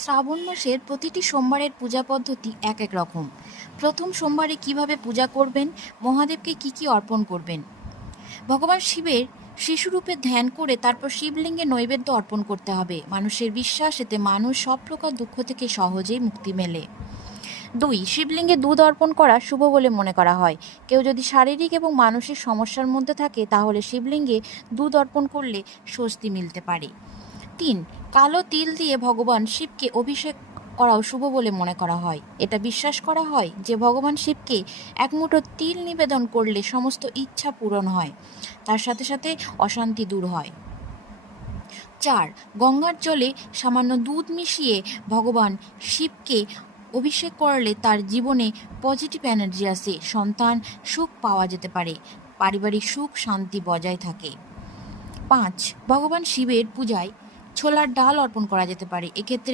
শ্রাবণ মাসের প্রতিটি সোমবারের পূজা পদ্ধতি এক এক রকম। প্রথম সোমবারে কিভাবে পূজা করবেন, মহাদেবকে কি কি অর্পণ করবেন। ভগবান শিবের শিশুরূপে ধ্যান করে তারপর শিবলিঙ্গে নৈবেদ্য অর্পণ করতে হবে। মানুষের বিশ্বাস, এতে মানুষ সব প্রকার দুঃখ থেকে সহজেই মুক্তি মেলে। 2. শিবলিঙ্গে দুধ অর্পণ করা শুভ বলে মনে করা হয়। কেউ যদি শারীরিক এবং মানসিক সমস্যার মধ্যে থাকে তাহলে শিবলিঙ্গে দুধ অর্পণ করলে স্বস্তি মিলতে পারে। 3. কালো তিল দিয়ে ভগবান শিবকে অভিষেক করাও শুভ বলে মনে করা হয়। এটা বিশ্বাস করা হয় যে ভগবান শিবকে এক মুঠো তিল নিবেদন করলে সমস্ত ইচ্ছা পূরণ হয়, তার সাথে সাথে অশান্তি দূর হয়। 4. গঙ্গার জলে সামান্য দুধ মিশিয়ে ভগবান শিবকে অভিষেক করলে তার জীবনে পজিটিভ এনার্জি আসে, সন্তান সুখ পাওয়া যেতে পারে, পারিবারিক সুখ শান্তি বজায় থাকে। 5. ভগবান শিবের পূজায় ছোলার ডাল অর্পণ করা যেতে পারে। এক্ষেত্রে